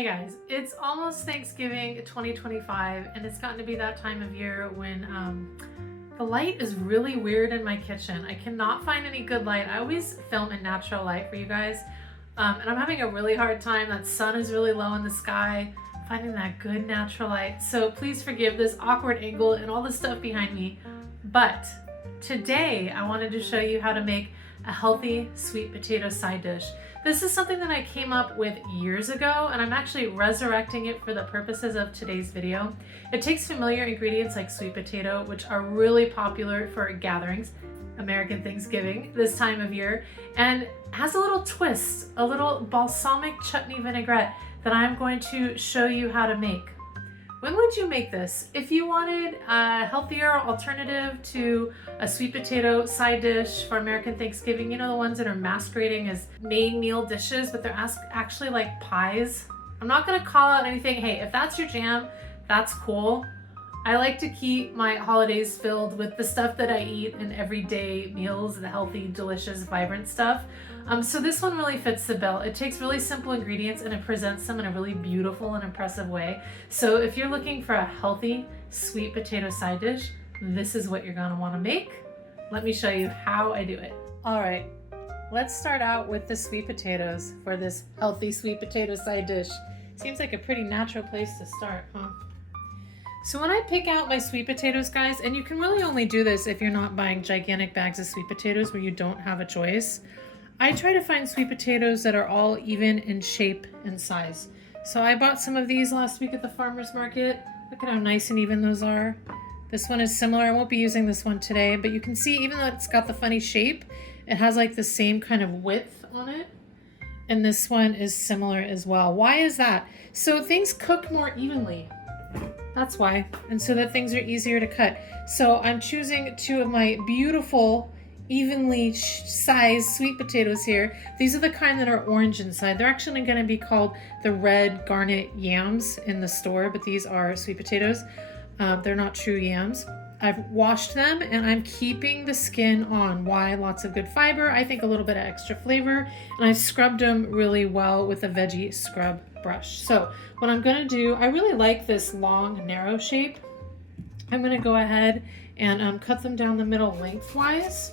Hey guys, it's almost Thanksgiving 2025 and it's gotten to be that time of year when the light is really weird in my kitchen. I cannot find any good light. I always film in natural light for you guys and I'm having a really hard time. That sun is really low in the sky, finding that good natural light. So please forgive this awkward angle and all the stuff behind me. But today I wanted to show you how to make a healthy sweet potato side dish. This is something that I came up with years ago and I'm actually resurrecting it for the purposes of today's video. It takes familiar ingredients like sweet potato, which are really popular for gatherings, American Thanksgiving, this time of year, and has a little twist, a little balsamic chutney vinaigrette that I'm going to show you how to make. When would you make this? If you wanted a healthier alternative to a sweet potato side dish for American Thanksgiving, you know, the ones that are masquerading as main meal dishes, but they're actually like pies. I'm not gonna call out anything. Hey, if that's your jam, that's cool. I like to keep my holidays filled with the stuff that I eat in everyday meals, the healthy, delicious, vibrant stuff. So this one really fits the bill. It takes really simple ingredients and it presents them in a really beautiful and impressive way. So if you're looking for a healthy sweet potato side dish, this is what you're gonna wanna make. Let me show you how I do it. All right, let's start out with the sweet potatoes for this healthy sweet potato side dish. Seems like a pretty natural place to start, huh? So when I pick out my sweet potatoes, guys, and you can really only do this if you're not buying gigantic bags of sweet potatoes where you don't have a choice, I try to find sweet potatoes that are all even in shape and size. So I bought some of these last week at the farmer's market. Look at how nice and even those are. This one is similar. I won't be using this one today, but you can see even though it's got the funny shape, it has like the same kind of width on it. And this one is similar as well. Why is that? So things cook more evenly. That's why. And so that things are easier to cut. So I'm choosing two of my beautiful evenly sized sweet potatoes here. These are the kind that are orange inside. They're actually going to be called the red garnet yams in the store, but these are sweet potatoes. They're not true yams. I've washed them and I'm keeping the skin on. Why? Lots of good fiber. I think a little bit of extra flavor. And I've scrubbed them really well with a veggie scrub brush. So what I'm going to do, I really like this long, narrow shape. I'm going to go ahead and cut them down the middle lengthwise.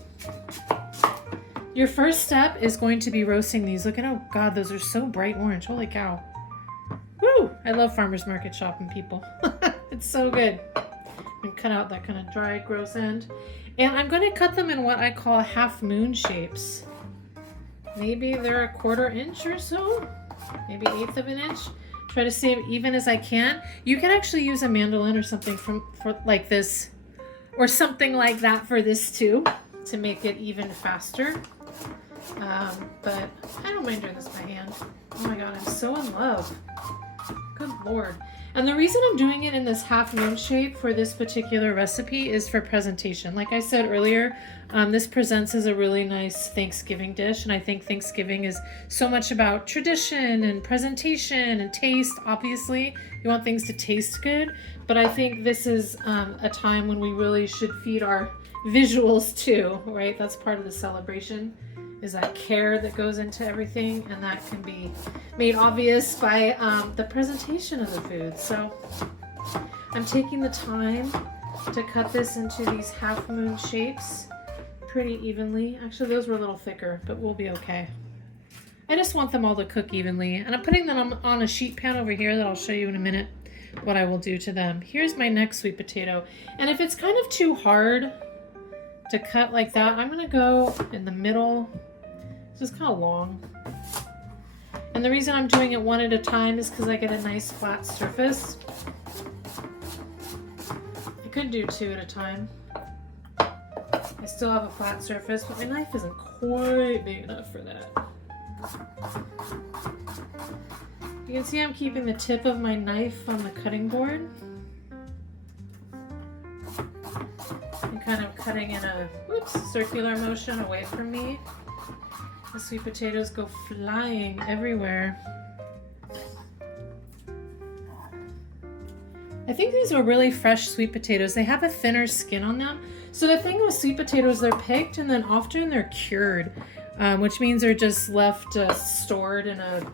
Your first step is going to be roasting these. Look at, oh God, those are so bright orange. Holy cow. Woo! I love farmers market shopping, people. It's so good. And cut out that kind of dry, gross end. And I'm going to cut them in what I call half moon shapes. Maybe they're a 1/4 inch or so, maybe 1/8 of an inch. Try to stay even as I can. You can actually use a mandolin or something for like this, or something like that for this too, to make it even faster. But I don't mind doing this by hand. Oh my God, I'm so in love. Good Lord. And the reason I'm doing it in this half moon shape for this particular recipe is for presentation. Like I said earlier, this presents as a really nice Thanksgiving dish. And I think Thanksgiving is so much about tradition and presentation and taste. Obviously, you want things to taste good. But I think this is a time when we really should feed our visuals too, right? That's part of the celebration, is that care that goes into everything, and that can be made obvious by the presentation of the food. So I'm taking the time to cut this into these half moon shapes pretty evenly. Actually, those were a little thicker, but we'll be okay. I just want them all to cook evenly, and I'm putting them on a sheet pan over here that I'll show you in a minute what I will do to them. Here's my next sweet potato, and if it's kind of too hard to cut like that, I'm gonna go in the middle. This is kind of long. And the reason I'm doing it one at a time is because I get a nice flat surface. I could do 2 at a time. I still have a flat surface, but my knife isn't quite big enough for that. You can see I'm keeping the tip of my knife on the cutting board. I'm kind of cutting in a circular motion away from me. The sweet potatoes go flying everywhere. I think these are really fresh sweet potatoes. They have a thinner skin on them. So the thing with sweet potatoes, they're picked and then often they're cured, which means they're just left stored in a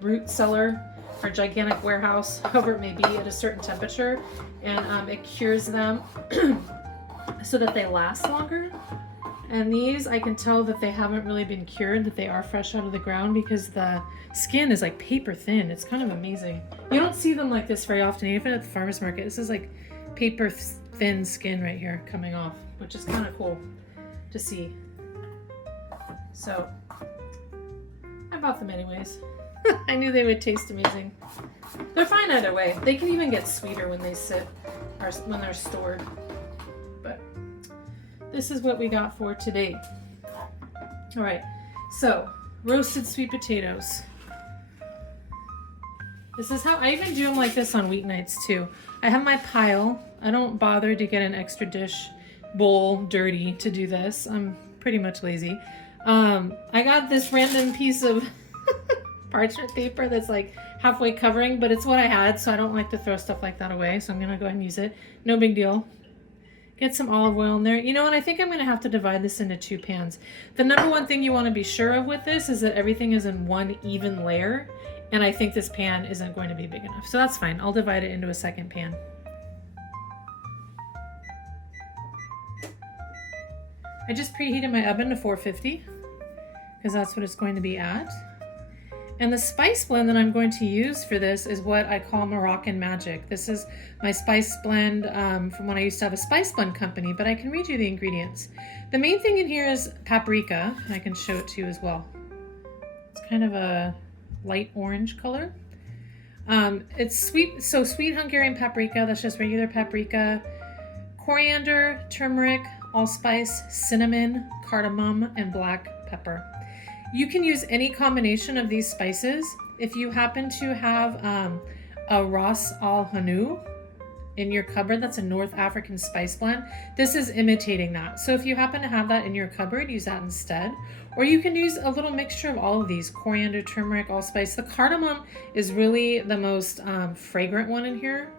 root cellar our gigantic warehouse, however it may be, at a certain temperature, and it cures them so that they last longer. And these, I can tell that they haven't really been cured, that they are fresh out of the ground, because the skin is like paper thin. It's kind of amazing. You don't see them like this very often, even at the farmer's market. This is like paper thin skin right here coming off, which is kind of cool to see. So I bought them anyways. I knew they would taste amazing. They're fine either way. They can even get sweeter when they sit or when they're stored. But this is what we got for today. All right, so roasted sweet potatoes. This is how I even do them like this on weeknights too. I have my pile. I don't bother to get an extra dish bowl dirty to do this. I'm pretty much lazy. I got this random piece of parchment paper that's like halfway covering, but it's what I had, so I don't like to throw stuff like that away, so I'm gonna go ahead and use it. No big deal. Get some olive oil in there. You know what, I think I'm gonna have to divide this into 2 pans. The number one thing you wanna be sure of with this is that everything is in one even layer, and I think this pan isn't going to be big enough, so that's fine. I'll divide it into a second pan. I just preheated my oven to 450 because that's what it's going to be at. And the spice blend that I'm going to use for this is what I call Moroccan Magic. This is my spice blend from when I used to have a spice blend company, but I can read you the ingredients. The main thing in here is paprika, and I can show it to you as well. It's kind of a light orange color. It's sweet, so sweet Hungarian paprika, that's just regular paprika, coriander, turmeric, allspice, cinnamon, cardamom, and black pepper. You can use any combination of these spices. If you happen to have a Ras Al Hanout in your cupboard, that's a North African spice blend, this is imitating that. So if you happen to have that in your cupboard, use that instead. Or you can use a little mixture of all of these, coriander, turmeric, allspice. The cardamom is really the most fragrant one in here.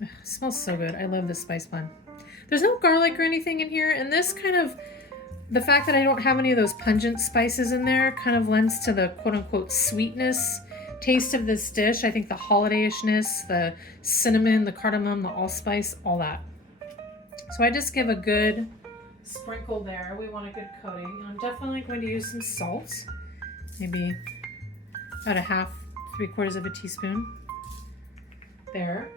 It smells so good. I love this spice blend. There's no garlic or anything in here, and this kind of, the fact that I don't have any of those pungent spices in there kind of lends to the quote-unquote sweetness taste of this dish. I think the holiday-ishness, the cinnamon, the cardamom, the allspice, all that. So I just give a good sprinkle there. We want a good coating. I'm definitely going to use some salt, maybe about a half, 3/4 of a teaspoon there.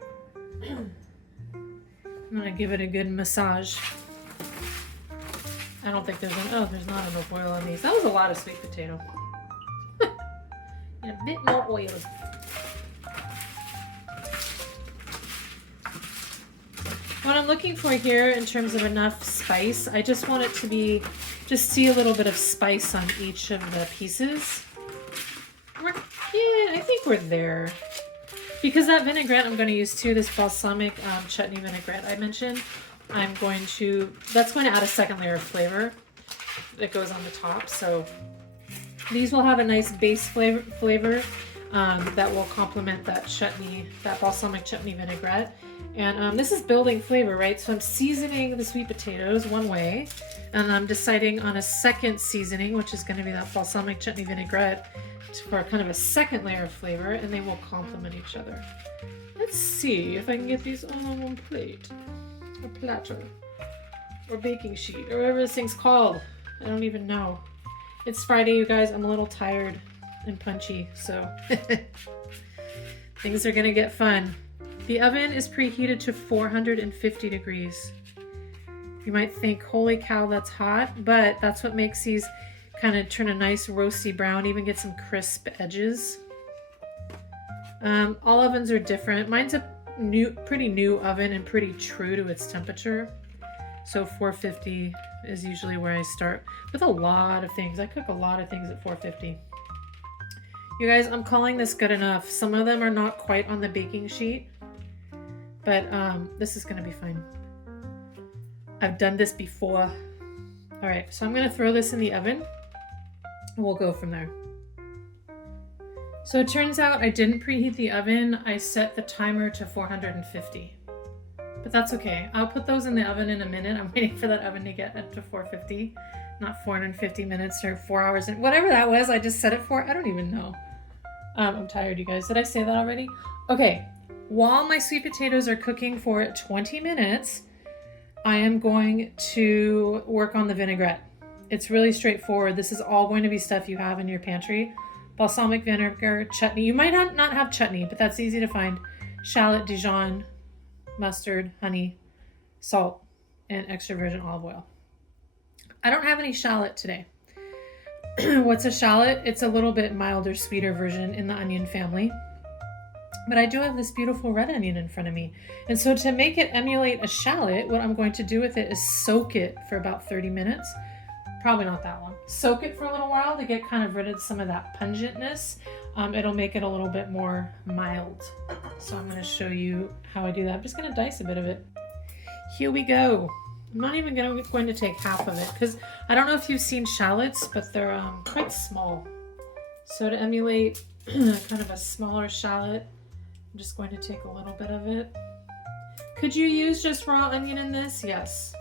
I'm gonna give it a good massage. I don't think there's there's not enough oil on these. That was a lot of sweet potato. And a bit more oil. What I'm looking for here in terms of enough spice, I just want it to be, just see a little bit of spice on each of the pieces. Yeah, I think we're there. Because that vinaigrette I'm going to use too, this balsamic chutney vinaigrette I mentioned, that's going to add a second layer of flavor that goes on the top. So these will have a nice base flavor that will complement that chutney, that balsamic chutney vinaigrette. And this is building flavor, right? So I'm seasoning the sweet potatoes one way, and I'm deciding on a second seasoning, which is going to be that balsamic chutney vinaigrette, for kind of a second layer of flavor, and they will complement each other. Let's see if I can get these all on one plate, or platter, or baking sheet, or whatever this thing's called. I don't even know. It's Friday, you guys. I'm a little tired and punchy, so things are gonna get fun. The oven is preheated to 450 degrees. You might think, holy cow, that's hot, but that's what makes these kind of turn a nice roasty brown, even get some crisp edges. All ovens are different. Mine's a pretty new oven and pretty true to its temperature. So 450 is usually where I start with a lot of things. I cook a lot of things at 450. You guys, I'm calling this good enough. Some of them are not quite on the baking sheet, but this is gonna be fine. I've done this before. All right, so I'm gonna throw this in the oven. We'll go from there. So it turns out I didn't preheat the oven. I set the timer to 450, but that's okay. I'll put those in the oven in a minute. I'm waiting for that oven to get up to 450, not 450 minutes or 4 hours, and whatever that was I just set it for. I don't even know. I'm tired, you guys. Did I say that already? Okay, while my sweet potatoes are cooking for 20 minutes, I am going to work on the vinaigrette. It's really straightforward. This is all going to be stuff you have in your pantry. Balsamic vinegar, chutney. You might not have chutney, but that's easy to find. Shallot, Dijon, mustard, honey, salt, and extra virgin olive oil. I don't have any shallot today. What's a shallot? It's a little bit milder, sweeter version in the onion family. But I do have this beautiful red onion in front of me. And so to make it emulate a shallot, what I'm going to do with it is soak it for about 30 minutes. Probably not that long. Soak it for a little while to get kind of rid of some of that pungentness. It'll make it a little bit more mild. So I'm going to show you how I do that. I'm just going to dice a bit of it. Here we go. I'm not even going to take half of it because I don't know if you've seen shallots, but they're quite small. So to emulate kind of a smaller shallot, I'm just going to take a little bit of it. Could you use just raw onion in this? Yes.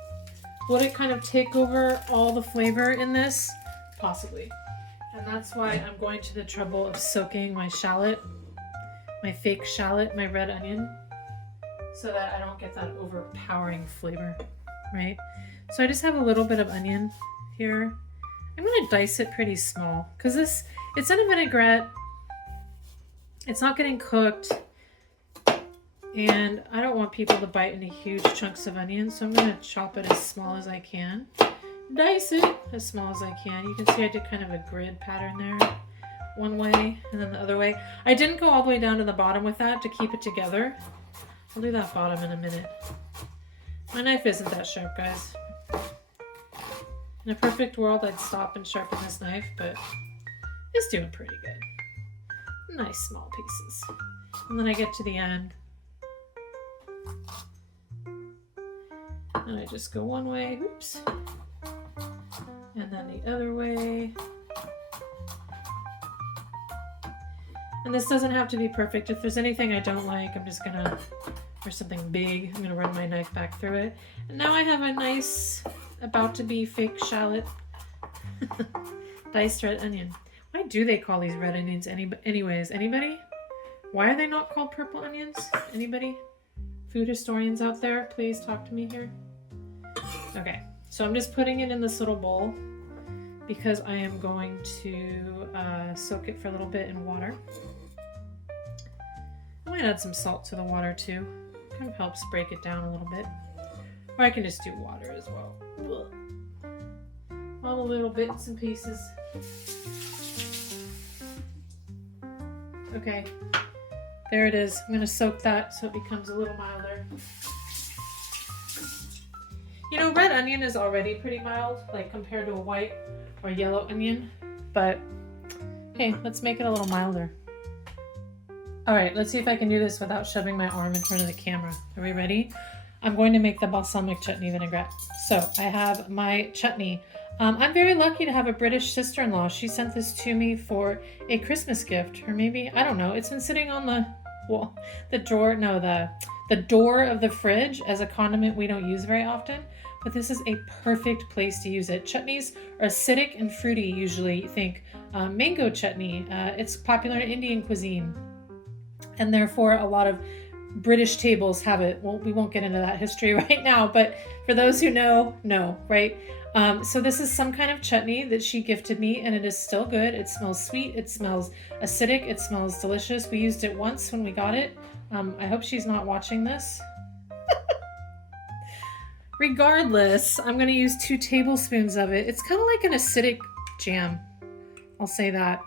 Would it kind of take over all the flavor in this? Possibly. And that's why I'm going to the trouble of soaking my shallot, my fake shallot, my red onion, so that I don't get that overpowering flavor, right? So I just have a little bit of onion here. I'm going to dice it pretty small because it's in a vinaigrette. It's not getting cooked. And I don't want people to bite into huge chunks of onion, so I'm going to chop it as small as I can. Dice it as small as I can. You can see I did kind of a grid pattern there. One way and then the other way. I didn't go all the way down to the bottom with that to keep it together. I'll do that bottom in a minute. My knife isn't that sharp, guys. In a perfect world, I'd stop and sharpen this knife, but it's doing pretty good. Nice small pieces. And then I get to the end. And I just go one way, oops, and then the other way. And this doesn't have to be perfect. If there's anything I don't like, I'm just gonna, or something big, I'm gonna run my knife back through it. And now I have a nice, about to be fake shallot, diced red onion. Why do they call these red onions anyways? Anybody? Why are they not called purple onions? Anybody? Food historians out there, please talk to me here. Okay, so I'm just putting it in this little bowl because I am going to soak it for a little bit in water. I might add some salt to the water too. Kind of helps break it down a little bit. Or I can just do water as well. All the little bits and pieces. Okay. There it is. I'm going to soak that so it becomes a little milder. You know, red onion is already pretty mild, like compared to a white or yellow onion, but hey, let's make it a little milder. All right, let's see if I can do this without shoving my arm in front of the camera. Are we ready? I'm going to make the balsamic chutney vinaigrette. So I have my chutney. I'm very lucky to have a British sister-in-law. She sent this to me for a Christmas gift, or maybe, I don't know. It's been sitting on the wall, the door of the fridge as a condiment we don't use very often, but this is a perfect place to use it. Chutneys are acidic and fruity usually. Think mango chutney. It's popular in Indian cuisine, and therefore a lot of British tables have it. Well, we won't get into that history right now, but for those who know, right? So this is some kind of chutney that she gifted me, and it is still good. It smells sweet. It smells acidic. It smells delicious. We used it once when we got it. I hope she's not watching this. Regardless, I'm going to use 2 tablespoons of it. It's kind of like an acidic jam. I'll say that.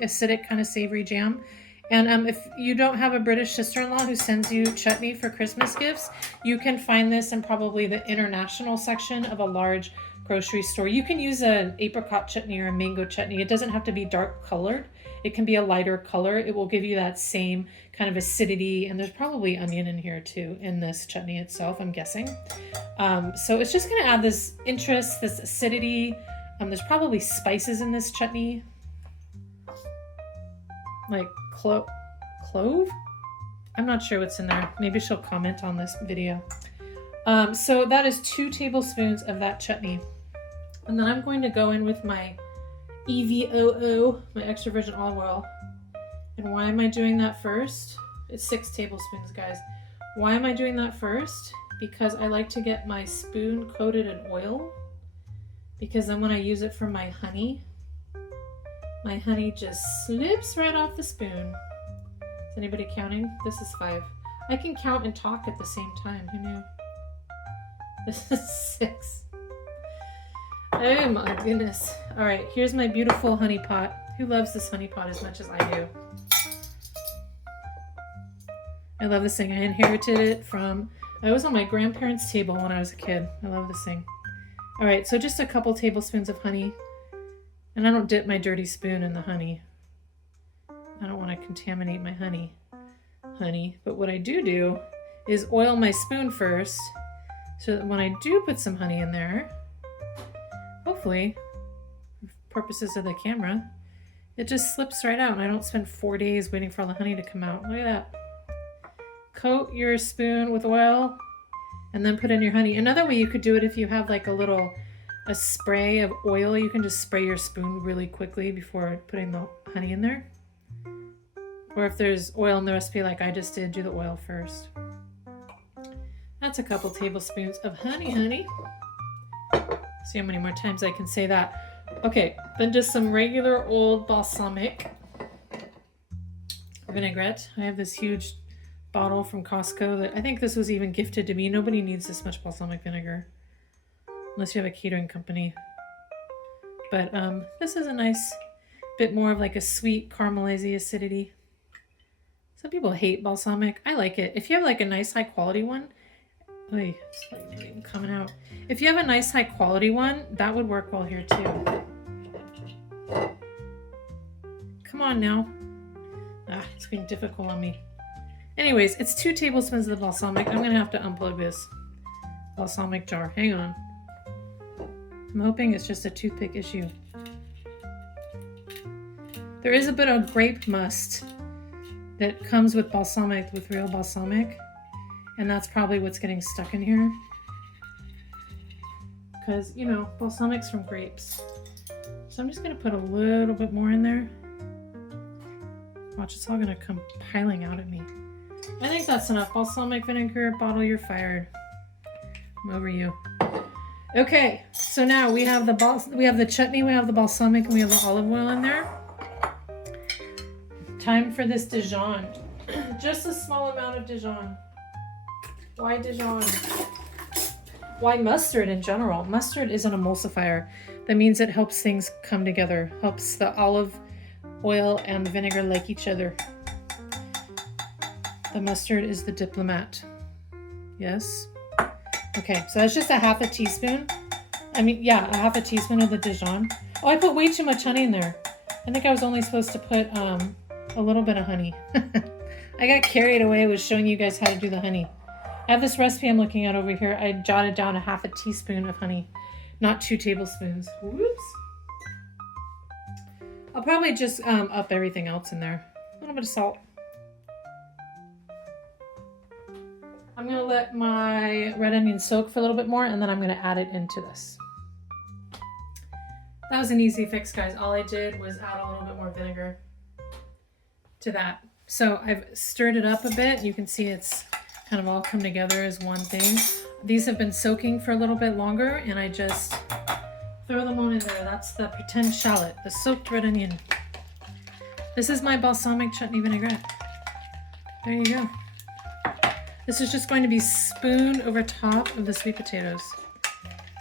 Acidic kind of savory jam. And if you don't have a British sister-in-law who sends you chutney for Christmas gifts, you can find this in probably the international section of a large grocery store. You can use an apricot chutney or a mango chutney. It doesn't have to be dark colored. It can be a lighter color. It will give you that same kind of acidity. And there's probably onion in here too, in this chutney itself, I'm guessing. So it's just going to add this interest, this acidity. There's probably spices in this chutney. Like clove? I'm not sure what's in there. Maybe she'll comment on this video. So that is 2 tablespoons of that chutney. And then I'm going to go in with my EVOO, my extra virgin olive oil, And why am I doing that first? It's 6 tablespoons, guys. Why am I doing that first? Because I like to get my spoon coated in oil, because then when I use it for my honey just slips right off the spoon. Is anybody counting? This is 5. I can count and talk at the same time. Who knew? This is 6. Oh my goodness. All right, here's my beautiful honey pot. Who loves this honey pot as much as I do? I love this thing. I inherited it from, I was on my grandparents' table when I was a kid. I love this thing. All right, so just a couple tablespoons of honey. And I don't dip my dirty spoon in the honey. I don't want to contaminate my honey. But what I do is oil my spoon first, so that when I do put some honey in there, hopefully, for purposes of the camera, it just slips right out and I don't spend 4 days waiting for all the honey to come out. Look at that. Coat your spoon with oil and then put in your honey. Another way you could do it, if you have like a spray of oil, you can just spray your spoon really quickly before putting the honey in there. Or if there's oil in the recipe like I just did, do the oil first. That's a couple tablespoons of honey. See how many more times I can say that. Okay, then just some regular old balsamic vinaigrette. I have this huge bottle from Costco that I think this was even gifted to me. Nobody needs this much balsamic vinegar unless you have a catering company. But this is a nice bit more of like a sweet caramelizing acidity. Some people hate balsamic. I like it. If you have like a nice high quality one, it's like coming out. If you have a nice high quality one, that would work well here too. Come on now. It's being difficult on me. Anyways, it's 2 tablespoons of the balsamic. I'm gonna have to unplug this balsamic jar. Hang on. I'm hoping it's just a toothpick issue. There is a bit of grape must that comes with balsamic, with real balsamic, and that's probably what's getting stuck in here. Because, you know, balsamic's from grapes. So I'm just gonna put a little bit more in there. Watch, it's all gonna come piling out at me. I think that's enough. Balsamic vinegar, bottle, you're fired. I'm over you. Okay, so now we have the chutney, we have the balsamic, and we have the olive oil in there. Time for this Dijon. Just a small amount of Dijon. Why Dijon? Why mustard in general? Mustard is an emulsifier. That means it helps things come together. Helps the olive oil and the vinegar like each other. The mustard is the diplomat. Yes? Okay, so that's just a half a teaspoon. A half a teaspoon of the Dijon. Oh, I put way too much honey in there. I think I was only supposed to put a little bit of honey. I got carried away with showing you guys how to do the honey. I have this recipe I'm looking at over here. I jotted down a half a teaspoon of honey, not 2 tablespoons. Whoops. I'll probably just up everything else in there. A little bit of salt. I'm gonna let my red onion soak for a little bit more, and then I'm gonna add it into this. That was an easy fix, guys. All I did was add a little bit more vinegar to that. So I've stirred it up a bit. You can see it's kind of all come together as one thing. These have been soaking for a little bit longer, and I just throw them on in there. That's the pretend shallot, the soaked red onion. This is my balsamic chutney vinaigrette. There you go. This is just going to be spoon over top of the sweet potatoes.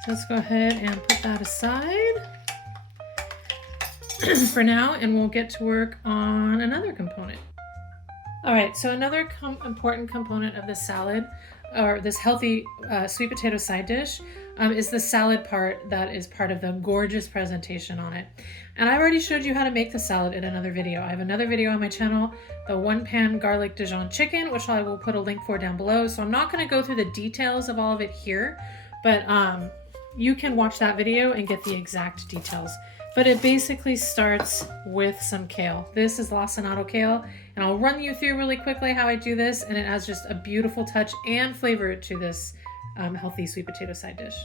So let's go ahead and put that aside for now, and we'll get to work on another component. All right, so another important component of this salad, or this healthy sweet potato side dish, is the salad part that is part of the gorgeous presentation on it. And I've already showed you how to make the salad in another video. I have another video on my channel, the 1-pan garlic Dijon chicken, which I will put a link for down below. So I'm not gonna go through the details of all of it here, but you can watch that video and get the exact details. But it basically starts with some kale. This is lacinato kale, and I'll run you through really quickly how I do this, and it adds just a beautiful touch and flavor to this healthy sweet potato side dish.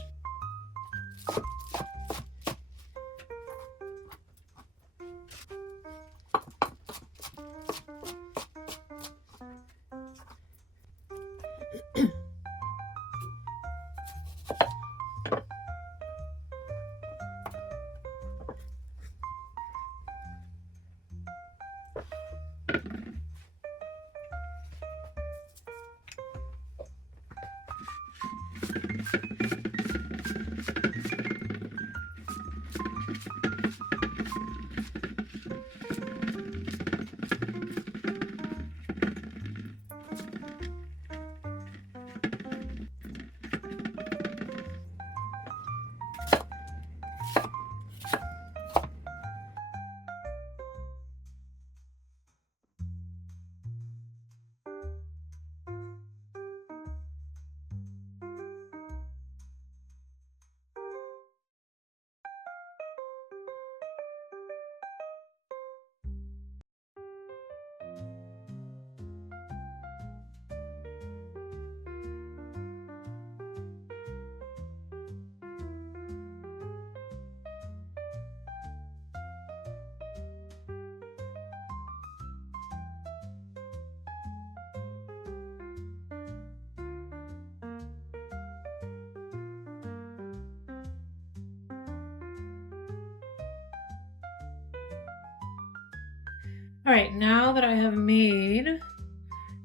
All right, now that I have made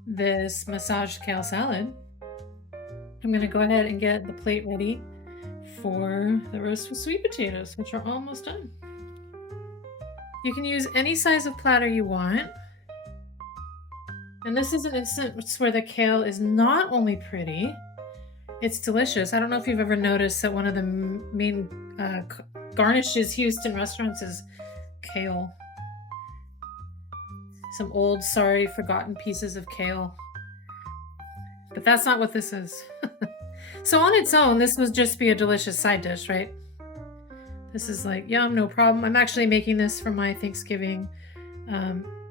this massaged kale salad, I'm gonna go ahead and get the plate ready for the roast with sweet potatoes, which are almost done. You can use any size of platter you want. And this is an instance where the kale is not only pretty, it's delicious. I don't know if you've ever noticed that one of the main garnishes Houston restaurants is kale. Some old, sorry, forgotten pieces of kale. But that's not what this is. So on its own, this would just be a delicious side dish, right? This is like, yum, no problem. I'm actually making this for my Thanksgiving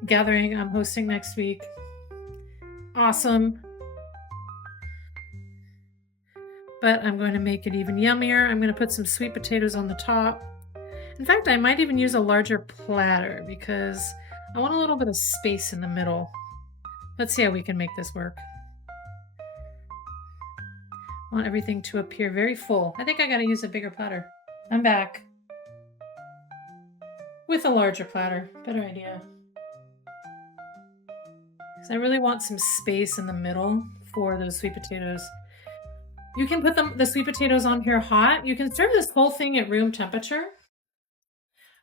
gathering I'm hosting next week. Awesome. But I'm going to make it even yummier. I'm going to put some sweet potatoes on the top. In fact, I might even use a larger platter because I want a little bit of space in the middle. Let's see how we can make this work. I want everything to appear very full. I think I got to use a bigger platter. I'm back. With a larger platter. Better idea. Because I really want some space in the middle for those sweet potatoes. You can put the sweet potatoes on here hot. You can serve this whole thing at room temperature.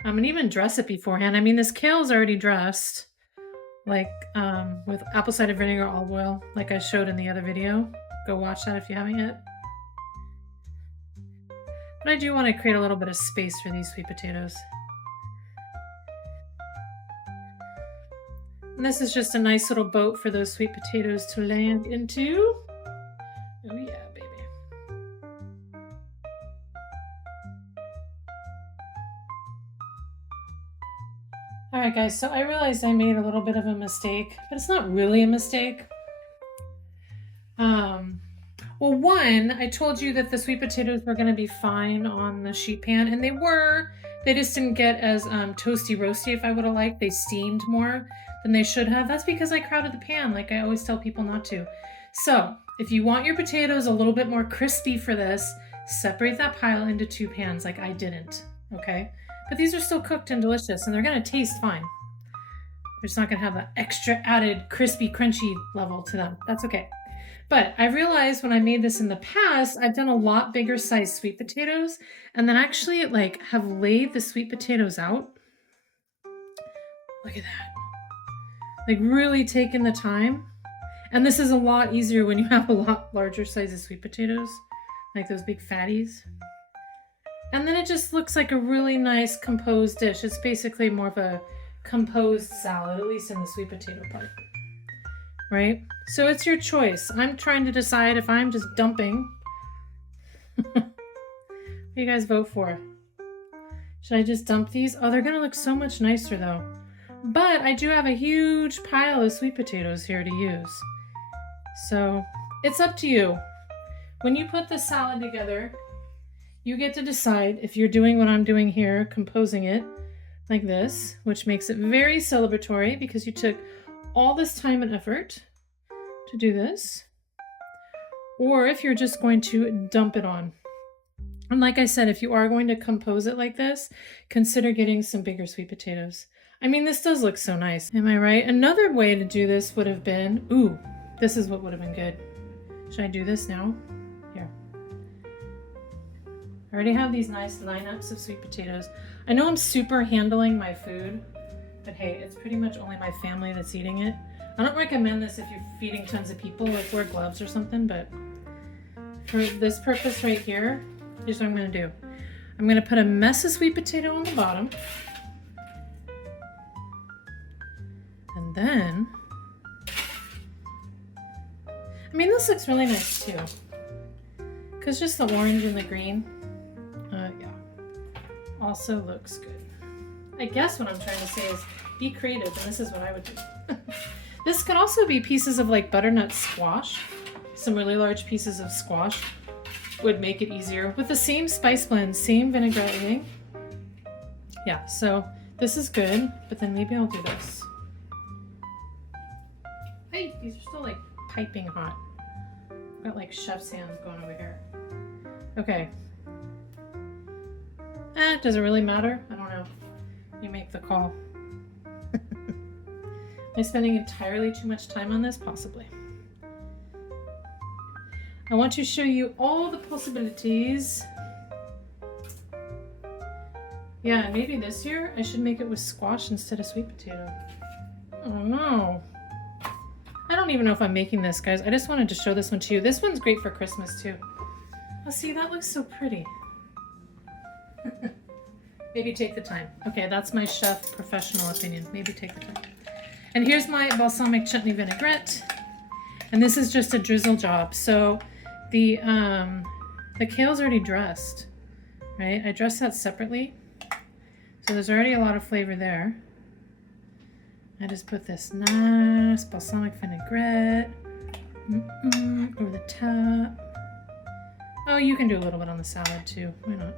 And even dress it beforehand. I mean, this kale is already dressed, like with apple cider vinegar, olive oil, like I showed in the other video. Go watch that if you haven't yet. But I do want to create a little bit of space for these sweet potatoes. And this is just a nice little boat for those sweet potatoes to land into. Oh yeah, baby. All right, guys, so I realized I made a little bit of a mistake, but it's not really a mistake. Well, one, I told you that the sweet potatoes were going to be fine on the sheet pan, and they were. They just didn't get as toasty roasty if I would have liked. They steamed more than they should have. That's because I crowded the pan, like I always tell people not to. So if you want your potatoes a little bit more crispy for this, separate that pile into 2 pans like I didn't, okay? But these are still cooked and delicious, and they're going to taste fine. They're just not going to have that extra added crispy, crunchy level to them. That's okay. But I realized when I made this in the past, I've done a lot bigger sized sweet potatoes and then actually like have laid the sweet potatoes out. Look at that. Like really taking the time. And this is a lot easier when you have a lot larger sizes sweet potatoes, like those big fatties. And then it just looks like a really nice composed dish. It's basically more of a composed salad, at least in the sweet potato part. Right? So it's your choice. I'm trying to decide if I'm just dumping. What do you guys vote for? Should I just dump these? Oh, they're going to look so much nicer though. But I do have a huge pile of sweet potatoes here to use. So it's up to you. When you put the salad together, you get to decide if you're doing what I'm doing here, composing it like this, which makes it very celebratory because you took all this time and effort to do this, or if you're just going to dump it on. And like I said, if you are going to compose it like this, consider getting some bigger sweet potatoes. I mean, this does look so nice. Am I right? Another way to do this would have been, ooh, this is what would have been good. Should I do this now? Here. I already have these nice lineups of sweet potatoes. I know I'm super handling my food, but hey, it's pretty much only my family that's eating it. I don't recommend this if you're feeding tons of people, like wear gloves or something, but for this purpose right here, here's what I'm gonna do. I'm gonna put a mess of sweet potato on the bottom. And then, I mean, this looks really nice too. Because just the orange and the green, yeah, also looks good. I guess what I'm trying to say is be creative, and this is what I would do. This could also be pieces of like butternut squash. Some really large pieces of squash would make it easier with the same spice blend, same vinaigrette. Yeah, so this is good, but then maybe I'll do this. Hey, these are still like piping hot. I've got like chef's hands going over here. Okay. Does it really matter? I don't know. You make the call. I spending entirely too much time on this? Possibly. I want to show you all the possibilities. Yeah, maybe this year I should make it with squash instead of sweet potato. Oh no. I don't even know if I'm making this, guys. I just wanted to show this one to you. This one's great for Christmas too. Oh, see, that looks so pretty. Maybe take the time. Okay, that's my chef professional opinion. Maybe take the time. And here's my balsamic chutney vinaigrette. And this is just a drizzle job. So the kale's already dressed, right? I dressed that separately. So there's already a lot of flavor there. I just put this nice balsamic vinaigrette over the top. Oh, you can do a little bit on the salad too. Why not?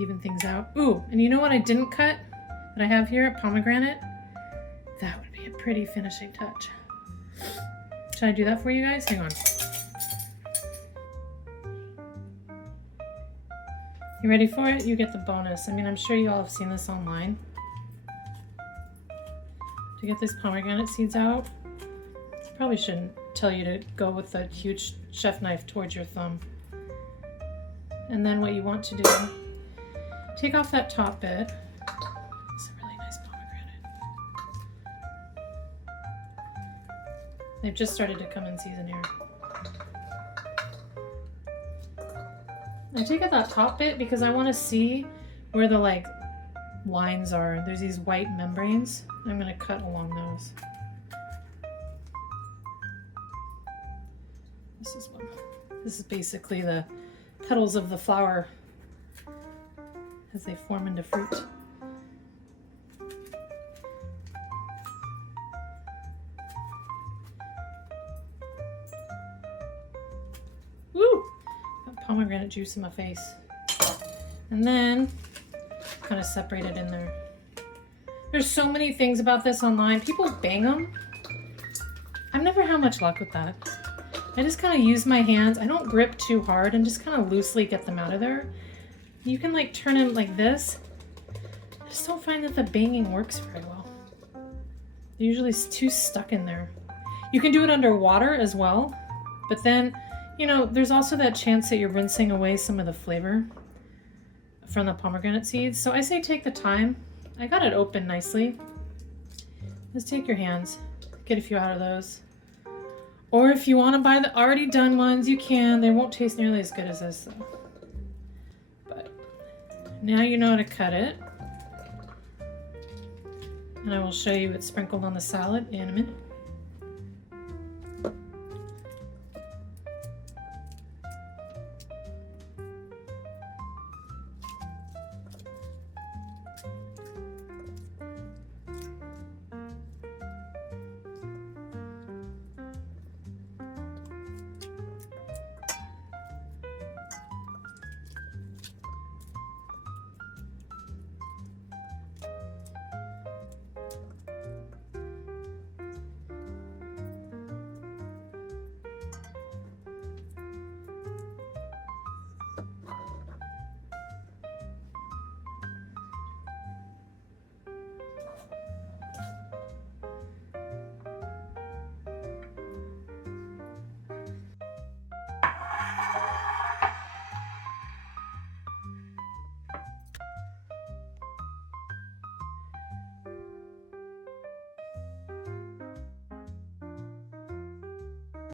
Even things out. Ooh, and you know what I didn't cut that I have here? Pomegranate. That would be a pretty finishing touch. Should I do that for you guys? Hang on. You ready for it? You get the bonus. I mean, I'm sure you all have seen this online. To get these pomegranate seeds out, I probably shouldn't tell you to go with a huge chef knife towards your thumb. And then what you want to do, take off that top bit. It's a really nice pomegranate. They've just started to come in season here. I take out that top bit because I want to see where the like lines are. There's these white membranes. I'm going to cut along those. This is one. This is basically the petals of the flower as they form into fruit. Woo! Got pomegranate juice in my face. And then kind of separate it in there. There's so many things about this online. People bang them. I've never had much luck with that. I just kind of use my hands. I don't grip too hard and just kind of loosely get them out of there. You can like turn them like this. I just don't find that the banging works very well. They're usually too stuck in there. You can do it under water as well, but then, you know, there's also that chance that you're rinsing away some of the flavor from the pomegranate seeds. So I say take the time. I got it open nicely. Just take your hands, get a few out of those. Or if you want to buy the already done ones, you can. They won't taste nearly as good as this though. But now you know how to cut it. And I will show you it sprinkled on the salad in a minute.